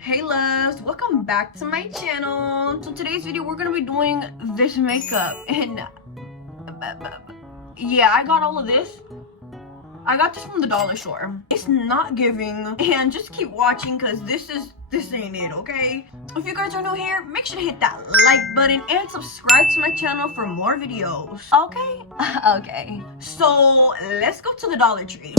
Hey loves, welcome back to my channel. So today's video we're gonna be doing this makeup, and yeah, I got all of this. I got this from the dollar store. It's not giving, and just keep watching because this ain't it, okay? If you guys are new here, make sure to hit that like button and subscribe to my channel for more videos, okay? Okay, so let's go to the Dollar Tree.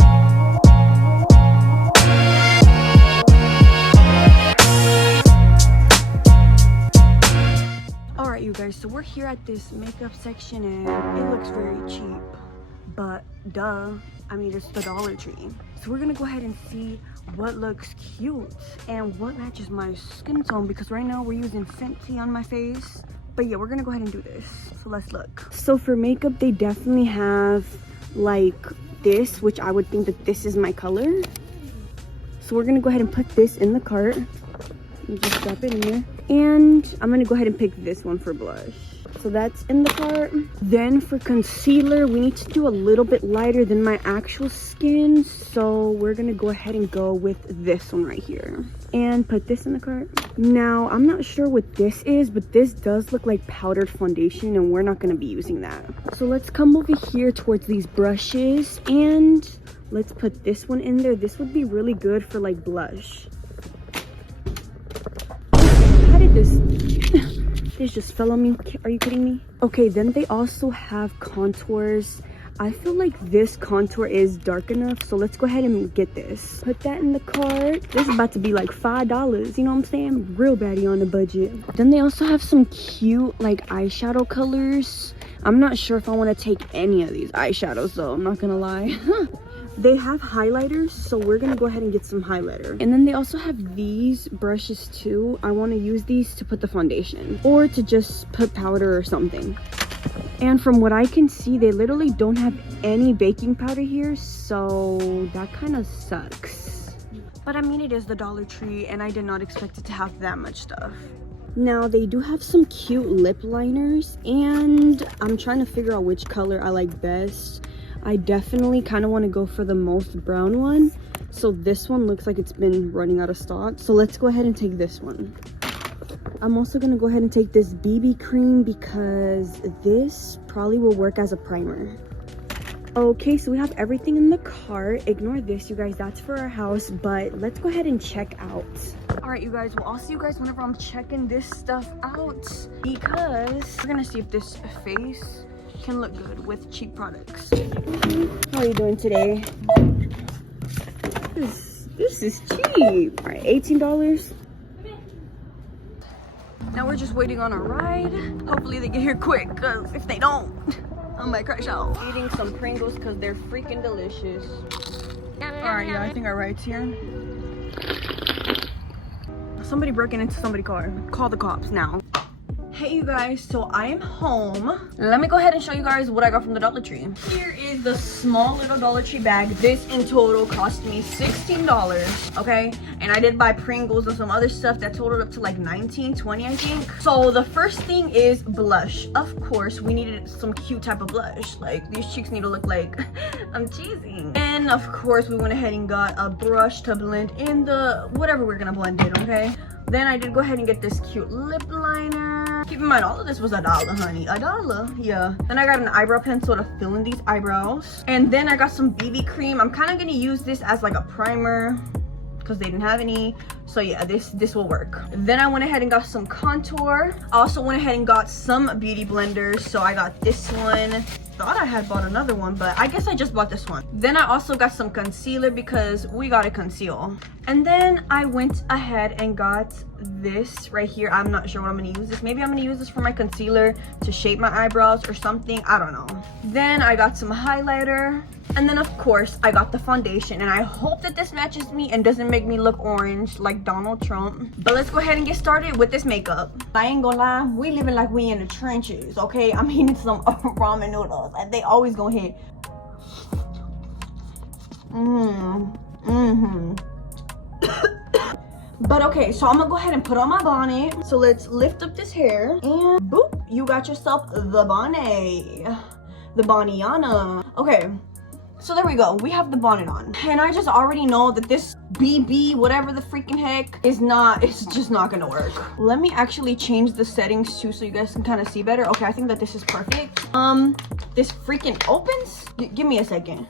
Alright you guys, so we're here at this makeup section and it looks very cheap, but duh, I mean it's the Dollar Tree. So we're gonna go ahead and see what looks cute and what matches my skin tone, because right now we're using Fenty on my face. But yeah, we're gonna go ahead and do this, so let's look. So for makeup they definitely have like this, which I would think that this is my color. So we're gonna go ahead and put this in the cart. Just drop it in there, and I'm gonna go ahead and pick this one for blush. So that's in the cart. Then for concealer, we need to do a little bit lighter than my actual skin, so we're gonna go ahead and go with this one right here and put this in the cart. Now I'm not sure what this is, but this does look like powdered foundation, and we're not gonna be using that. So let's come over here towards these brushes and let's put this one in there. This would be really good for like blush. This just fell on me. Are you kidding me? Okay, then they also have contours. I feel like this contour is dark enough, so let's go ahead and get this. Put that in the cart. This is about to be like $5, you know what I'm saying? Real baddie on the budget. Then they also have some cute like eyeshadow colors. I'm not sure if I want to take any of these eyeshadows though, I'm not gonna lie. They have highlighters, so we're gonna go ahead and get some highlighter. And then they also have these brushes too. I want to use these to put the foundation or to just put powder or something. And from what I can see, they literally don't have any baking powder here, so that kind of sucks. But I mean, it is the Dollar Tree and I did not expect it to have that much stuff. Now they do have some cute lip liners, and I'm trying to figure out which color I like best. I definitely kind of want to go for the most brown one. So this one looks like it's been running out of stock. So let's go ahead and take this one. I'm also going to go ahead and take this BB cream because this probably will work as a primer. Okay, so we have everything in the cart. Ignore this, you guys. That's for our house. But let's go ahead and check out. All right, you guys. Well, I'll see you guys whenever I'm checking this stuff out, because we're going to see if this face can look good with cheap products. How are you doing today? This is cheap. All right, $18. Now we're just waiting on a ride. Hopefully they get here quick, because if they don't, I might crash out. Eating some Pringles because they're freaking delicious. All right, yeah, I think our ride's here. Somebody breaking into somebody's car. Call the cops now. Hey you guys, so I am home. Let me go ahead and show you guys what I got from the Dollar Tree. Here is the small little Dollar Tree bag. This in total cost me $16, okay? And I did buy Pringles and some other stuff that totaled up to like $19, $20, I think. So the first thing is blush. Of course, we needed some cute type of blush. Like, these cheeks need to look like I'm cheesing. And of course, we went ahead and got a brush to blend in the whatever we're gonna blend in, okay? Then I did go ahead and get this cute lip liner. Keep in mind, all of this was $1, honey. $1, yeah. Then I got an eyebrow pencil to fill in these eyebrows. And then I got some BB cream. I'm kind of gonna use this as like a primer because they didn't have any. So yeah, this will work. Then I went ahead and got some contour. I also went ahead and got some beauty blenders. So I got this one. Thought I had bought another one, but I guess I just bought this one. Then I also got some concealer because we gotta conceal. And then I went ahead and got this right here. I'm not sure what I'm gonna use this. Maybe I'm gonna use this for my concealer to shape my eyebrows or something. I don't know. Then I got some highlighter. And then of course I got the foundation, and I hope that this matches me and doesn't make me look orange like Donald Trump. But let's go ahead and get started with this makeup. I ain't gonna lie, we living like we in the trenches, okay? I'm eating some ramen noodles and they always gonna hit. But okay, so I'm gonna go ahead and put on my bonnet. So let's lift up this hair and boop, you got yourself the bonnet. The Bonniana. Okay, So there we go, we have the bonnet on. And I just already know that this BB, whatever the freaking heck, it's just not gonna work. Let me actually change the settings too so you guys can kind of see better. Okay, I think that this is perfect. This freaking opens? Give me a second.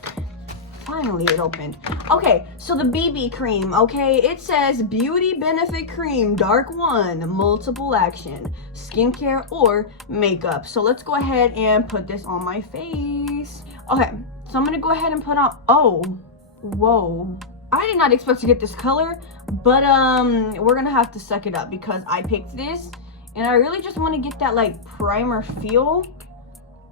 Finally it opened. Okay, so the BB cream, okay, it says Beauty Benefit Cream, Dark 1, Multiple Action, Skincare or Makeup. So let's go ahead and put this on my face. Okay, so I'm gonna go ahead and put on, oh, whoa. I did not expect to get this color, but we're gonna have to suck it up because I picked this and I really just want to get that like primer feel.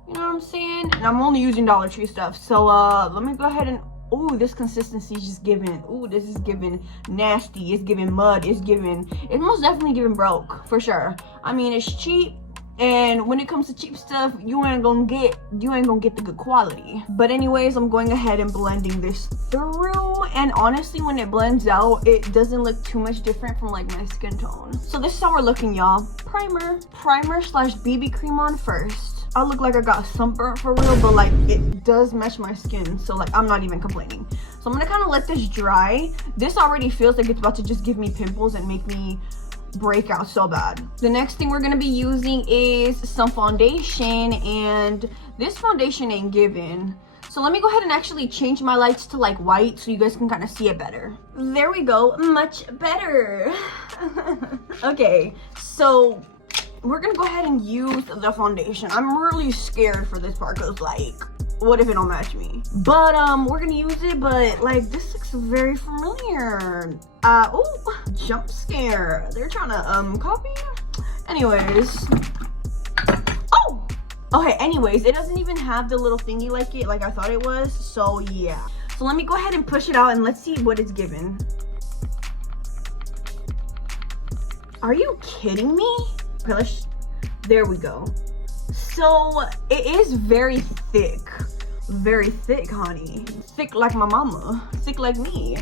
You know what I'm saying? And I'm only using Dollar Tree stuff. So let me go ahead and, ooh, this consistency is just giving, ooh, this is giving nasty. It's giving mud. It's most definitely giving broke for sure. I mean, it's cheap. And when it comes to cheap stuff, you ain't gonna get the good quality. But anyways, I'm going ahead and blending this through. And honestly, when it blends out, it doesn't look too much different from like my skin tone. So this is how we're looking, y'all. Primer slash BB cream on first. I look like I got sunburn for real, but like it does match my skin, so like I'm not even complaining. So I'm gonna kind of let this dry. This already feels like it's about to just give me pimples and make me break out so bad. The next thing we're gonna be using is some foundation, and this foundation ain't giving. So let me go ahead and actually change my lights to like white so you guys can kind of see it better. There we go, much better. Okay, so we're gonna go ahead and use the foundation. I'm really scared for this part because like, what if it don't match me? But we're gonna use it, but like this looks very familiar. Oh, jump scare. They're trying to copy. Anyways. Oh! Okay, anyways, it doesn't even have the little thingy like I thought it was. So yeah. So let me go ahead and push it out and let's see what it's given. Are you kidding me? Okay, there we go. So it is very thick, honey. Thick like my mama, thick like me.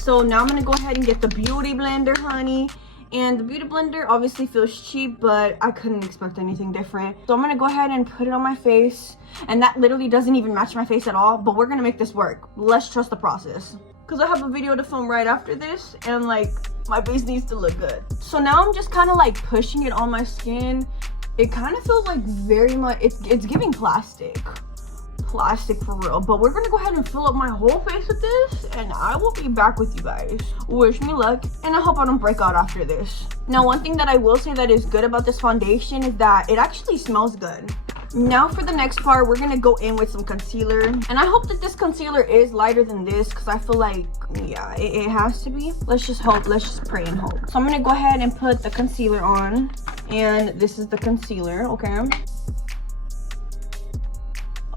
So now I'm gonna go ahead and get the beauty blender, honey. And the beauty blender obviously feels cheap, but I couldn't expect anything different. So I'm gonna go ahead and put it on my face, and that literally doesn't even match my face at all, but we're gonna make this work. Let's trust the process, because I have a video to film right after this, and like my face needs to look good. So now I'm just kind of like pushing it on my skin. It kind of feels like very much, it's giving plastic for real. But we're gonna go ahead and fill up my whole face with this, and I will be back with you guys. Wish me luck, and I hope I don't break out after this. Now, one thing that I will say that is good about this foundation is that it actually smells good. Now for the next part, we're gonna go in with some concealer, and I hope that this concealer is lighter than this, because I feel like, yeah, it has to be. Let's just hope, let's just pray and hope. So I'm gonna go ahead and put the concealer on, and this is the concealer, okay?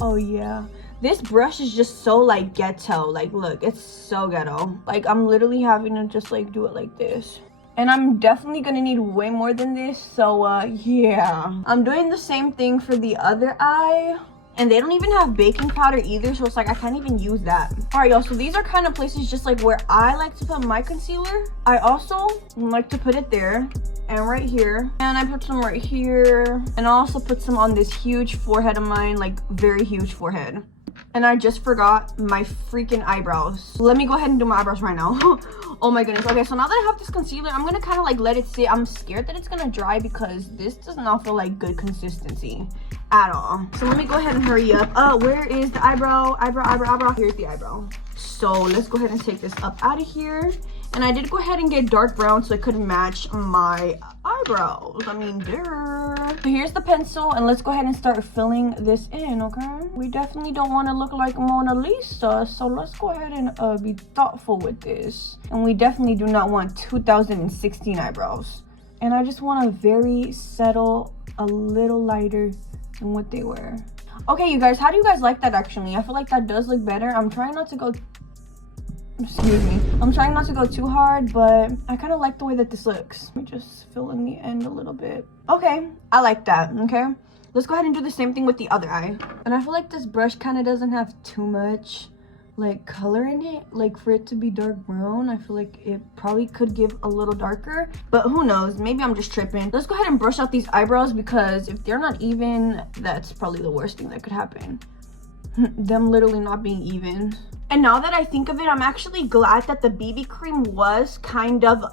Oh yeah, this brush is just so like ghetto. Like look, it's so ghetto. Like I'm literally having to just like do it like this. And I'm definitely gonna need way more than this, so yeah. I'm doing the same thing for the other eye. And they don't even have baking powder either, so it's like I can't even use that. All right, y'all, so these are kind of places just like where I like to put my concealer. I also like to put it there and right here. And I put some right here. And I also put some on this huge forehead of mine, like very huge forehead. And I just forgot my freaking eyebrows. Let me go ahead and do my eyebrows right now. Oh my goodness. Okay, so now that I have this concealer, I'm gonna kind of like let it sit. I'm scared that it's gonna dry because this does not feel like good consistency at all. So let me go ahead and hurry up. Where is the eyebrow? Eyebrow. Here's the eyebrow. So let's go ahead and take this up out of here. And I did go ahead and get dark brown so it could match my eyebrows. I mean, there. So here's the pencil, and let's go ahead and start filling this in, okay? We definitely don't want to look like Mona Lisa, so let's go ahead and be thoughtful with this. And we definitely do not want 2016 eyebrows. And I just want a very subtle, a little lighter than what they were. Okay, you guys, how do you guys like that actually? I feel like that does look better. I'm trying not to go... Excuse me. I'm trying not to go too hard, but I kind of like the way that this looks. Let me just fill in the end a little bit. Okay, I like that, okay? Let's go ahead and do the same thing with the other eye. And I feel like this brush kind of doesn't have too much like color in it, like for it to be dark brown. I feel like it probably could give a little darker, but who knows, maybe I'm just tripping. Let's go ahead and brush out these eyebrows, because if they're not even, that's probably the worst thing that could happen. them literally not being even. And now that I think of it, I'm actually glad that the BB cream was kind of,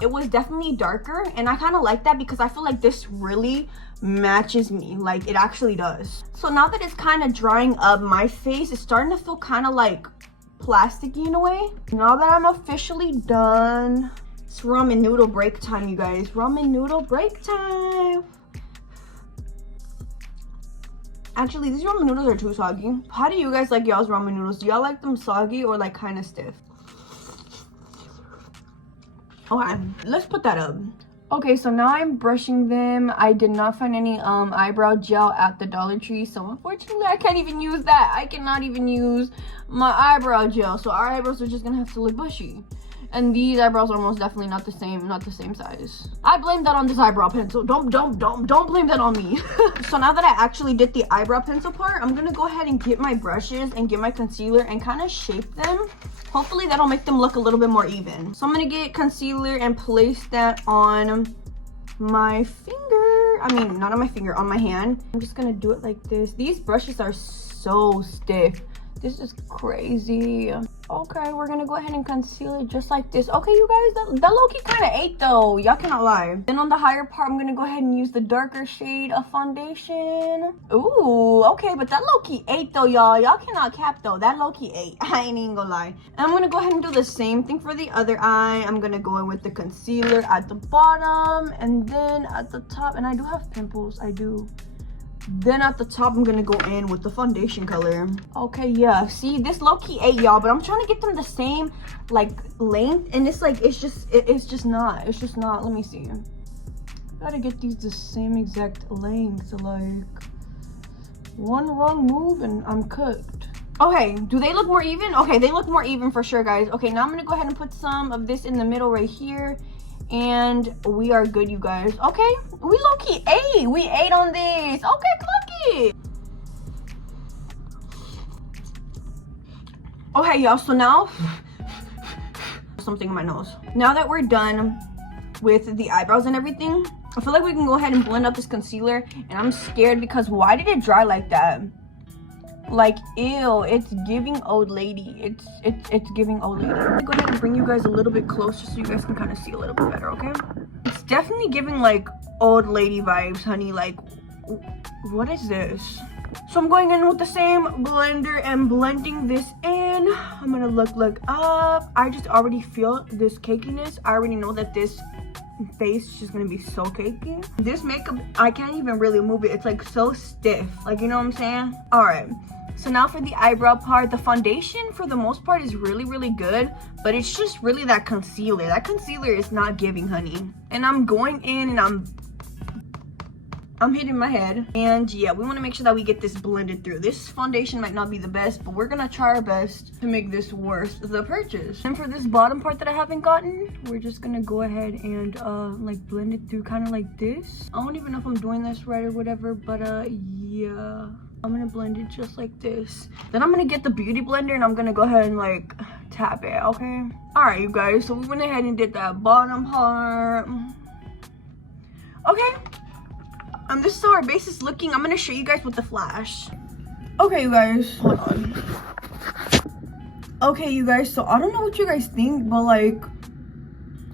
it was definitely darker. And I kind of like that because I feel like this really matches me. Like, it actually does. So now that it's kind of drying up, my face is starting to feel kind of like plasticky in a way. Now that I'm officially done, it's ramen noodle break time, you guys. Ramen noodle break time. Actually, these ramen noodles are too soggy. How do you guys like y'all's ramen noodles? Do y'all like them soggy or like kind of stiff? Okay, let's put that up. Okay, so now I'm brushing them. I did not find any eyebrow gel at the Dollar Tree, so unfortunately I can't even use that. I cannot even use my eyebrow gel, so our eyebrows are just gonna have to look bushy. And these eyebrows are most definitely not the same size. I blame that on this eyebrow pencil. Don't blame that on me. So now that I actually did the eyebrow pencil part, I'm gonna go ahead and get my brushes and get my concealer and kind of shape them. Hopefully that'll make them look a little bit more even. So I'm gonna get concealer and place that on my finger. I mean, not on my finger, on my hand. I'm just gonna do it like this. These brushes are so stiff. This is crazy. Okay, we're gonna go ahead and conceal it just like this. Okay, you guys, that low-key kind of ate though. Y'all cannot lie. Then on the higher part, I'm gonna go ahead and use the darker shade of foundation. Ooh, okay, but that low-key ate though, y'all. Y'all cannot cap though. That low-key ate. I ain't even gonna lie. And I'm gonna go ahead and do the same thing for the other eye. I'm gonna go in with the concealer at the bottom and then at the top. And I do have pimples, I do. Then at the top, I'm gonna go in with the foundation color. Okay, yeah, see, this low-key ate, y'all, but I'm trying to get them the same like length, and it's like it's just not. Let me see. Gotta get these the same exact length. Like, one wrong move and I'm cooked. Okay, do they look more even? Okay, they look more even for sure, guys. Okay, now I'm gonna go ahead and put some of this in the middle right here. And we are good, you guys. Okay, we low-key ate. We ate on this. Okay, cluck it. Okay, y'all, so now something in my nose. Now that we're done with the eyebrows and everything, I feel like we can go ahead and blend out this concealer. And I'm scared because why did it dry like that? Like, ew, it's giving old lady. It's giving old lady. I'm gonna go ahead and bring you guys a little bit closer so you guys can kind of see a little bit better, okay? It's definitely giving like old lady vibes, honey. Like, what is this? So I'm going in with the same blender and blending this in. I'm gonna look up. I just already feel this cakiness. I already know that this face is just gonna be so cakey. This makeup, I can't even really move it. It's like so stiff, like, you know what I'm saying? All right, so now for the eyebrow part, the foundation for the most part is really good, but it's just really that concealer. That concealer is not giving, honey. And I'm going in and I'm hitting my head. And yeah, we want to make sure that we get this blended through. This foundation might not be the best, but we're gonna try our best to make this worth the purchase. And for this bottom part that I haven't gotten, we're just gonna go ahead and like blend it through kind of like this. I don't even know if I'm doing this right or whatever, but yeah, I'm gonna blend it just like this. Then I'm gonna get the beauty blender and I'm gonna go ahead and like tap it, okay? All right, you guys, so we went ahead and did that bottom part. Okay. This is how our base is looking. I'm gonna show you guys with the flash. Okay, you guys, hold on. Okay, you guys, so I don't know what you guys think, but like,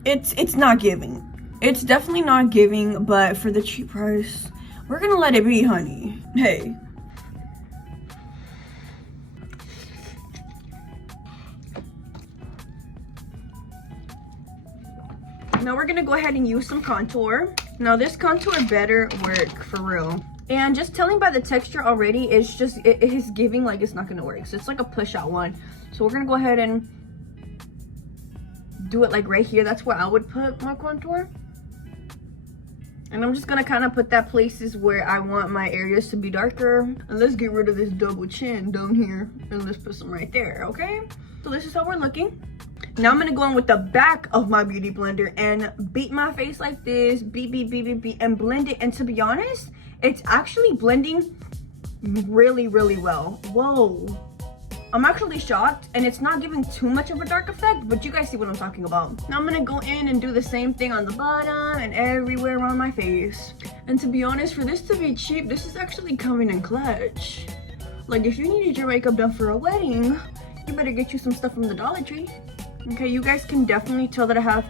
it's not giving. It's definitely not giving, but for the cheap price, we're gonna let it be, honey. Hey. Now we're gonna go ahead and use some contour. Now this contour better work for real. And just telling by the texture already, it's just, it is giving like it's not gonna work. So it's like a push out one. So we're gonna go ahead and do it like right here. That's where I would put my contour. And I'm just gonna kind of put that places where I want my areas to be darker. And let's get rid of this double chin down here. And let's put some right there, okay? So this is how we're looking. Now I'm gonna go in with the back of my beauty blender and beat my face like this, beat, and blend it. And to be honest, it's actually blending really well. Whoa, I'm actually shocked, and it's not giving too much of a dark effect, but you guys see what I'm talking about. Now I'm gonna go in and do the same thing on the bottom and everywhere around my face. And to be honest, for this to be cheap, this is actually coming in clutch. Like, if you needed your makeup done for a wedding, you better get you some stuff from the Dollar Tree. Okay, you guys can definitely tell that I have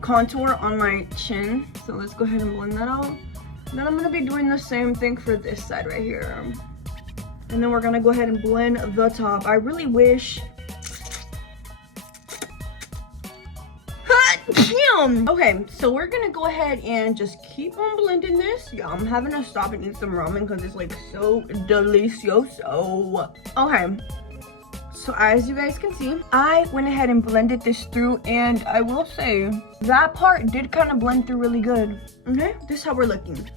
contour on my chin. So let's go ahead and blend that out. Then I'm gonna be doing the same thing for this side right here. And then we're gonna go ahead and blend the top. I really wish... Okay, so we're gonna go ahead and just keep on blending this. Yeah, I'm having to stop and eat some ramen because it's like so delicioso. Okay, so as you guys can see, I went ahead and blended this through, and I will say that part did kind of blend through really good. Okay, this is how we're looking.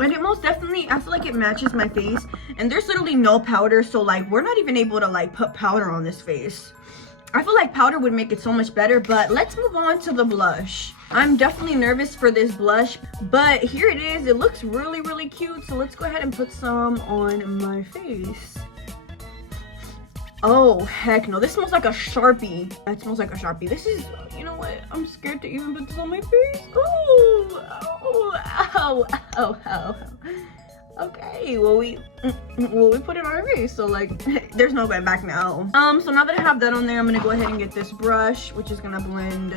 And it most definitely, I feel like it matches my face, and there's literally no powder, so like we're not even able to like put powder on this face. I feel like powder would make it so much better, but let's move on to the blush. I'm definitely nervous for this blush, but here it is. It looks really, really cute. So let's go ahead and put some on my face. Oh, heck no. This smells like a Sharpie. That smells like a Sharpie. This is, you know what? I'm scared to even put this on my face. Oh, ow, ow, ow. Okay, well we put it on our face, so like there's no going back now. So now that I have that on there, I'm gonna go ahead and get this brush, which is gonna blend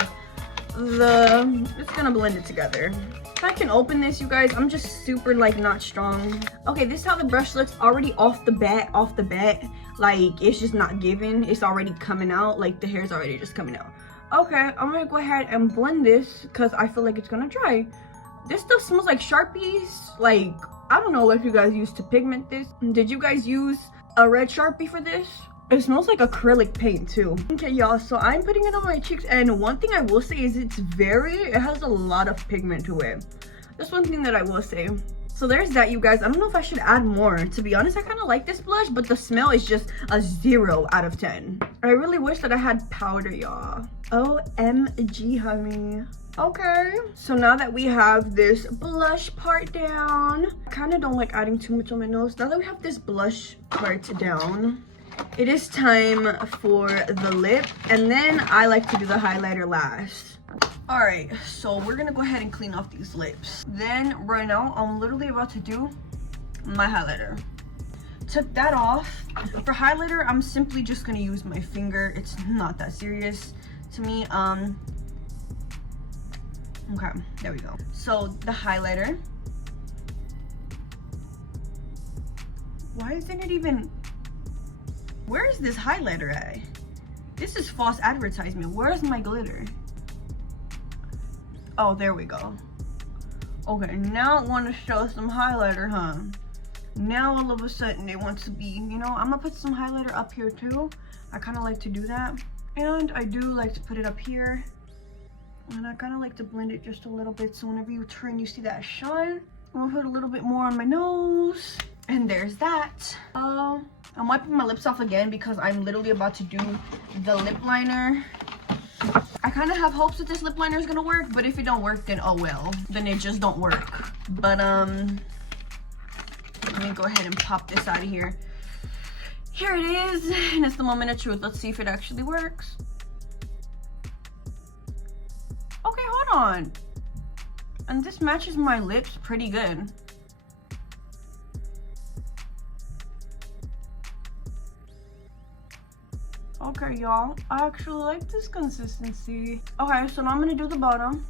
it together. If I can open this, you guys, I'm just super like not strong. Okay, this is how the brush looks already off the bat. Like it's just not giving. It's already coming out. Like the hair's already just coming out. Okay, I'm gonna go ahead and blend this because I feel like it's gonna dry. This stuff smells like Sharpies. Like, I don't know if you guys used to pigment this. Did you guys use a red Sharpie for this? It smells like acrylic paint too. Okay, y'all, so I'm putting it on my cheeks, and one thing I will say is it has a lot of pigment to it. That's one thing that I will say. So there's that, you guys. I don't know if I should add more. To be honest, I kind of like this blush, but the smell is just a 0 out of 10. I really wish that I had powder, y'all. OMG, honey. Okay, so now that we have this blush part down, I kind of don't like adding too much on my nose. Now that we have this blush part down, it is time for the lip, and then I like to do the highlighter last. All right, so we're gonna go ahead and clean off these lips. Then right now, I'm literally about to do my highlighter. Took that off. For highlighter, I'm simply just gonna use my finger. It's not that serious to me. Okay, there we go. So the highlighter. Why isn't it even... Where is this highlighter at? This is false advertisement. Where's my glitter? Oh, there we go. Okay, now I want to show some highlighter, huh? Now all of a sudden it wants to be, you know, I'm gonna put some highlighter up here too. I kind of like to do that. And I do like to put it up here. And I kind of like to blend it just a little bit, so whenever you turn, you see that shine. I'm gonna put a little bit more on my nose. And there's that. I'm wiping my lips off again because I'm literally about to do the lip liner. I kind of have hopes that this lip liner is gonna work, but if it don't work, then oh well. Then it just don't work. But let me go ahead and pop this out of here. Here it is, and it's the moment of truth. Let's see if it actually works. Okay, hold on. And this matches my lips pretty good. Okay, y'all, I actually like this consistency. Okay, so now I'm gonna do the bottom.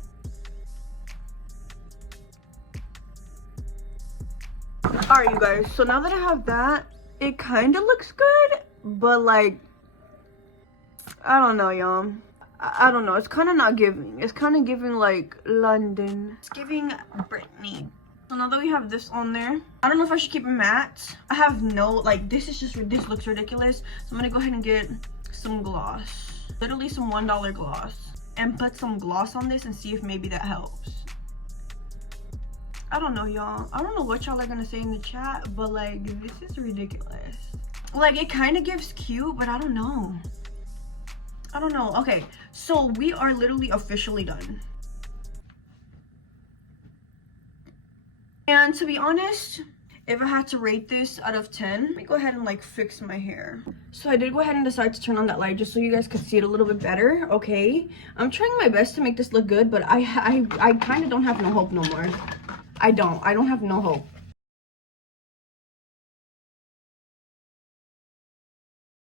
All right, you guys, so now that I have that, it kind of looks good, but like, I don't know, y'all. I don't know, it's kind of not giving. It's kind of giving like London. It's giving Britney. So now that we have this on there, I don't know if I should keep it matte. I have no, like, this looks ridiculous. So I'm gonna go ahead and get some gloss. Literally some $1 gloss. And put some gloss on this and see if maybe that helps. I don't know, y'all. I don't know what y'all are gonna say in the chat, but like, this is ridiculous. Like, it kind of gives cute, but I don't know. I don't know. Okay, so we are literally officially done. And to be honest, if I had to rate this out of 10, let me go ahead and like fix my hair. So I did go ahead and decide to turn on that light just so you guys could see it a little bit better. Okay, I'm trying my best to make this look good, but I kind of don't have no hope no more. I don't have no hope.